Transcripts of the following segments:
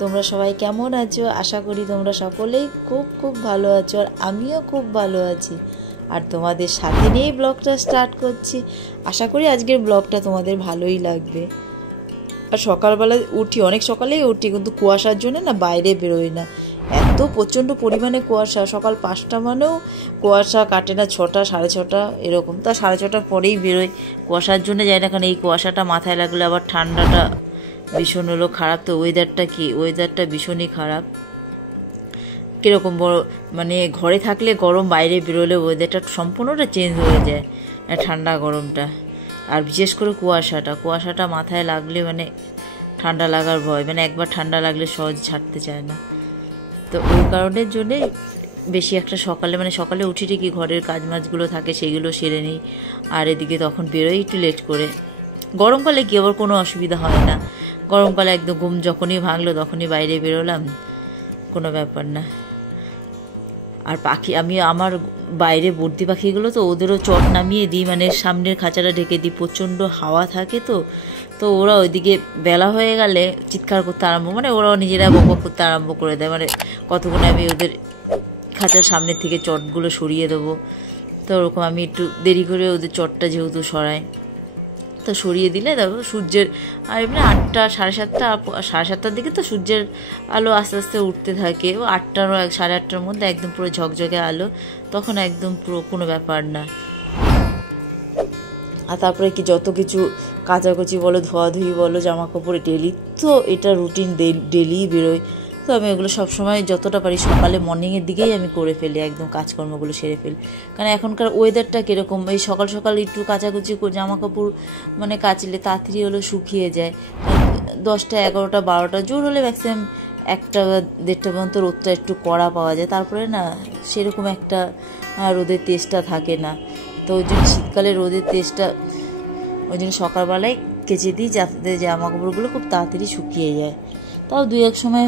তোমরা সবাই কেমন আছো? আশা করি তোমরা সকলেই খুব খুব ভালো আছো, আর আমিও খুব ভালো আছি। আর তোমাদের সাথে নিয়েই ব্লগটা স্টার্ট করছি। আশা করি আজকের ব্লগটা তোমাদের ভালোই লাগবে। আর সকালবেলা উঠি, অনেক সকালেই উঠি, কিন্তু কুয়াশার জন্য না বাইরে বেরোই না। এত প্রচণ্ড পরিমাণে কুয়াশা, সকাল 5টা মানেও কুয়াশা কাটে না, 6টা 6:30 এরকম। তা 6:30 পরেই বেরোই, কুয়াশার জন্য যাই না। কারণ এই কুয়াশাটা মাথায় লাগলে আবার ঠান্ডাটা ভীষণ হলো খারাপ। তো ওয়েদারটা ভীষণই খারাপ। কীরকম বড় মানে ঘরে থাকলে গরম, বাইরে বেরোলে ওয়েদারটা সম্পূর্ণটা চেঞ্জ হয়ে যায়, ঠান্ডা গরমটা। আর বিশেষ করে কুয়াশাটা মাথায় লাগলে মানে ঠান্ডা লাগার ভয়, মানে একবার ঠান্ডা লাগলে সহজ ছাড়তে চায় না। তো ওই কারণের জন্যে বেশি একটা সকালে উঠি ঠিকই, ঘরের কাজগুলো থাকে সেগুলো সেরে নিই। আর এদিকে তখন বেরোই একটু লেট করে। গরমকালে কি আবার কোনো অসুবিধা হয় না, গরমকালে একদম ঘুম যখনই ভাঙলো তখনই বাইরে বেরোলাম, কোনো ব্যাপার না। আর আমি আমার বাইরে বর্দি পাখিগুলো, তো ওদেরও চট নামিয়ে দিই, মানে সামনের খাঁচাটা ঢেকে দিই, প্রচণ্ড হাওয়া থাকে। তো ওরা ওইদিকে বেলা হয়ে গেলে চিৎকার করতে মানে ওরাও নিজেরা বক করতে আরম্ভ করে দেয়। মানে কতক্ষণে আমি ওদের খাঁচার সামনের থেকে চটগুলো সরিয়ে দেবো। তো ওরকম আমি একটু দেরি করে ওদের চটটা যেহেতু সরাই, তো সরিয়ে দিলে তারপর সূর্যের, আর এমনি 8টা 7:30 দিকে তো সূর্যের আলো আস্তে আস্তে উঠতে থাকে। ও 8টার 8:30টার মধ্যে একদম পুরো ঝকঝকে আলো, তখন একদম পুরো কোনো ব্যাপার না। আর তারপরে কি যত কিছু কাচাকুচি বলো, ধোয়াধুয়ি বলো, জামা কাপড় ডেলি, তো এটা রুটিন, ডেলিই বেরোয়। তো আমি এগুলো সবসময় যতটা পারি সকালে মর্নিংয়ের দিকেই আমি করে ফেলি, একদম কাজকর্মগুলো সেরে ফেলি। কারণ এখনকার ওয়েদারটা কীরকম, এই সকাল সকাল একটু কাচাকুচি জামা কাপড় মানে কাচলে তাড়াতাড়ি হলো শুকিয়ে যায়। 10টা 11টা 12টা, জোর হলে ম্যাক্সিমাম 1টা বা 1:30 পর্যন্ত রোদটা একটু কড়া পাওয়া যায়, তারপরে না সেরকম একটা রোদের তেজটা থাকে না। তো ওই জন্য শীতকালে রোদের তেজটা, ওই জন্য সকালবেলায় কেচে দিই, যাতে জামা কাপড়গুলো খুব তাড়াতাড়ি শুকিয়ে যায়। তাও অনেক সময়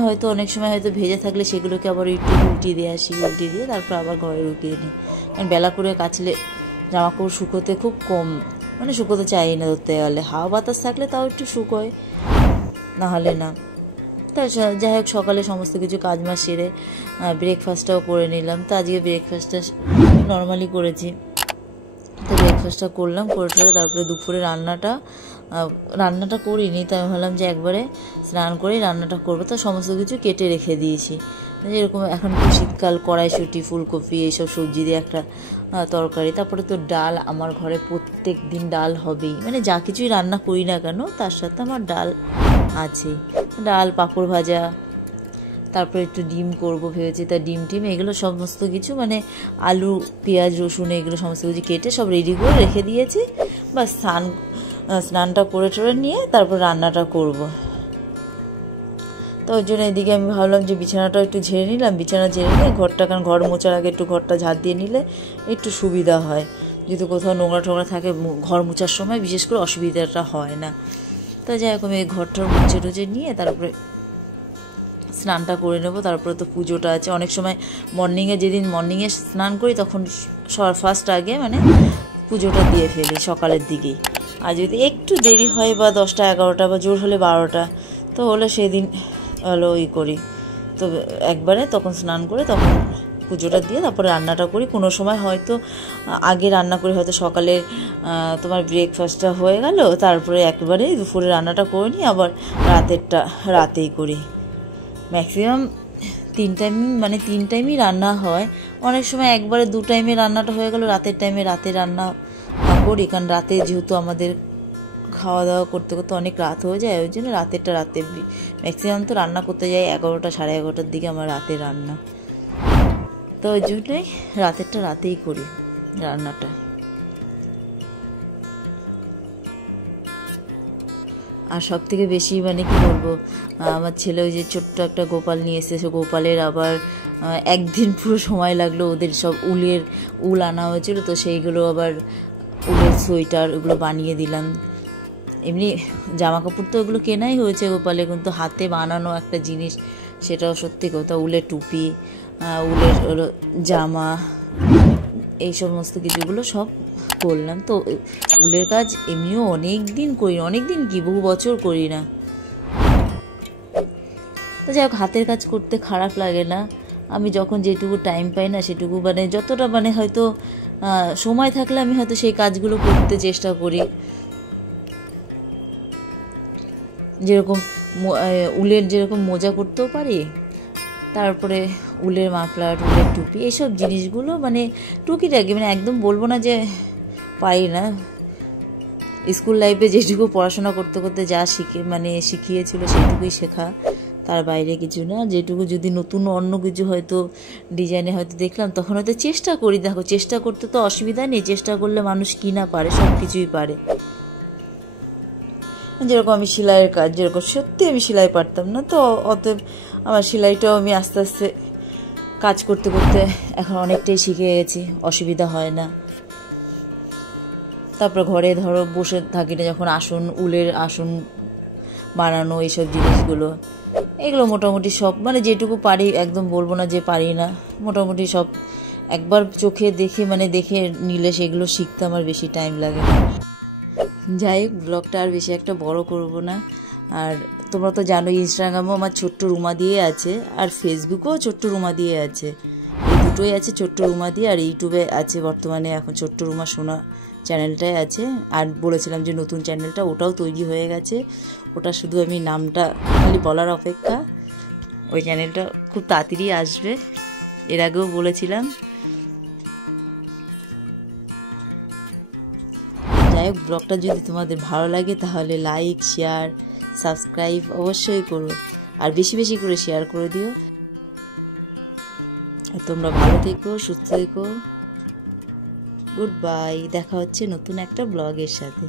হয়তো ভেজে থাকলে সেগুলোকে আবার একটু উল্টিয়ে দিয়ে তারপর আবার ঘরে ঢুকিয়ে নিই। কারণ বেলা করে কাচলে জামা কাপড় শুকোতে খুব কম, মানে শুকোতে চাই না ধরতে গেলে। হাওয়া বাতাস থাকলে তাও একটু শুকোয়, না হলে না। তা যাই হোক, সকালে সমস্ত কিছু কাজ সেরে ব্রেকফাস্টটাও করে নিলাম। তো আজকে ব্রেকফাস্টটা নর্মালি করেছি। তো ব্রেকফাস্টটা করলাম, করে তারপরে দুপুরে রান্নাটা করিনি। তো আমি ভাবলাম যে একবারে স্নান করে রান্নাটা করবো। তো সমস্ত কিছু কেটে রেখে দিয়েছি, যেরকম এখন তো শীতকাল, কড়াইশুঁটি, ফুলকপি এইসব সবজি দিয়ে একটা তরকারি। তারপরে তো ডাল, আমার ঘরে প্রত্যেক দিন ডাল হবেই, মানে যা কিছুই রান্না করি না কেন তার সাথে আমার ডাল আছেই। ডাল, পাঁপড় ভাজা, তারপরে একটু ডিম করবো ভেবেছি। তা ডিম এগুলো সমস্ত কিছু, মানে আলু, পেঁয়াজ, রসুন এগুলো সমস্ত কিছু কেটে সব রেডি করে রেখে দিয়েছি। বা স্নানটা করে নিয়ে তারপর রান্নাটা করব। তো ওই জন্য এদিকে আমি ভাবলাম যে বিছানাটা একটু ঝেড়ে নিলাম, বিছানা ঝেড়ে নিয়ে কারণ ঘর মোছার আগে একটু ঘরটা ঝাড় দিয়ে নিলে একটু সুবিধা হয়। যেহেতু কোথাও নোংরা থাকে ঘর মোছার সময়, বিশেষ করে অসুবিধাটা হয় না। তো যাই হোক, আমি ঘরটার মুছে নিয়ে তারপরে স্নানটা করে নেবো। তারপরে তো পুজোটা আছে। অনেক সময় যেদিন মর্নিংয়ে স্নান করি তখন ফার্স্ট আগে মানে পুজোটা দিয়ে ফেলি সকালের দিকেই। আর যদি একটু দেরি হয় বা 10টা 11টা বা জোর হলে 12টা, তো হলে সেদিন করি। তো একবারে তখন স্নান করে তখন পুজোটা দিয়ে তারপরে রান্নাটা করি। কোনো সময় হয়তো আগে রান্না করি, হয়তো সকালের তোমার ব্রেকফাস্টটা হয়ে গেল, তারপরে একবারে দুপুরে রান্নাটা করে নিই, আবার রাতেই করি। ম্যাক্সিমাম 3 টাইমই রান্না হয়। অনেক সময় একবারে 2 টাইমে রান্নাটা হয়ে গেল, রাতের টাইমে রাতে রান্না করি। কারণ রাতে যেহেতু আমাদের খাওয়া দাওয়া করতে করতে অনেক রাত হয়ে যায়, ওই জন্য রাতে ম্যাক্সিমাম তো রান্না করতে যাই 11টা 11:30টার দিকে আমার রাতে রান্না। তো ওই জন্যই রাতেই করি রান্নাটা। আর সব থেকে বেশি মানে কি বলবো, আমার ছেলে ওই যে ছোট্ট একটা গোপাল নিয়ে এসেছে, গোপালের আবার একদিন পুরো সময় লাগলো। ওদের সব উল আনা হয়েছিল, তো সেইগুলো আবার উলের সোয়েটার ওগুলো বানিয়ে দিলাম। এমনি জামা কাপড় তো ওগুলো কেনাই হয়েছে গোপালে, কিন্তু হাতে বানানো একটা জিনিস, সেটাও সত্যি কথা। উলের টুপি, উলের জামা, এই সমস্ত কিছুগুলো সব করলাম। তো উলের কাজ এমনিও অনেক দিন কি বহু বছর করি না। তো যাই হোক, হাতের কাজ করতে খারাপ লাগে না। আমি যখন যেটুকু টাইম পাই না সেটুকু মানে যতটা মানে হয়তো সময় থাকলে আমি হয়তো সেই কাজগুলো করতে চেষ্টা করি। যেরকম উলের যেরকম মোজা করতেও পারি, তারপরে উলের মাফলার, উলের টুপি, এইসব জিনিসগুলো মানে টুকিটাকি, মানে একদম বলবো না যে পারি না। স্কুল লাইফে যেটুকু পড়াশোনা করতে করতে যা শিখিয়েছিল সেটুকুই শেখা, তার বাইরে কিছু না। যেটুকু যদি নতুন অন্য কিছু হয়তো ডিজাইনে হয়তো দেখলাম, তখন হয়তো চেষ্টা করি। দেখো, চেষ্টা করতে তো অসুবিধা নেই, চেষ্টা করলে মানুষ কি না পারে, সব কিছুই পারে। যেরকম আমি সেলাইয়ের কাজ, যেরকম সত্যি আমি সেলাই পারতাম না, তো অতএব আমার সেলাইটাও আমি আস্তে আস্তে কাজ করতে করতে এখন অনেকটাই শিখে গেছি, অসুবিধা হয় না। তারপর ঘরে ধরো বসে থাকি না, যখন উলের আসন বানানো, এইসব জিনিসগুলো, এগুলো মোটামুটি সব মানে যেটুকু পারি, একদম বলবো না যে পারি না, মোটামুটি সব একবার চোখে দেখে দেখে নিলে সেগুলো শিখতে আমার বেশি টাইম লাগে না। যাই হোক, ব্লগটা আর বেশি একটা বড় করব না। আর তোমরা তো জানো, ইনস্টাগ্রামও আমার ছোট্ট রুমা দিয়ে আছে, আর ফেসবুকেও ছোট্ট রুমা দিয়ে আছে, এই দুটোই আছে ছোট্ট রুমা দিয়ে। আর ইউটিউবে আছে বর্তমানে এখন ছোট্ট রুমা সোনা চ্যানেলটাই আছে। আর বলেছিলাম যে নতুন চ্যানেলটা, ওটাও তৈরি হয়ে গেছে, ওটা শুধু আমি নামটা খালি বলার অপেক্ষা। ওই চ্যানেলটা খুব তাড়াতাড়ি আসবে, এর আগেও বলেছিলাম। যাই হোক, ব্লগটা যদি তোমাদের ভালো লাগে তাহলে লাইক, শেয়ার, সাবস্ক্রাইব অবশ্যই করো, আর বেশি বেশি করে শেয়ার করে দিও। আর তোমরা ভালো থেকো, সুস্থ থেকো। গুড বাই, দেখা হচ্ছে নতুন একটা ব্লগের সাথে।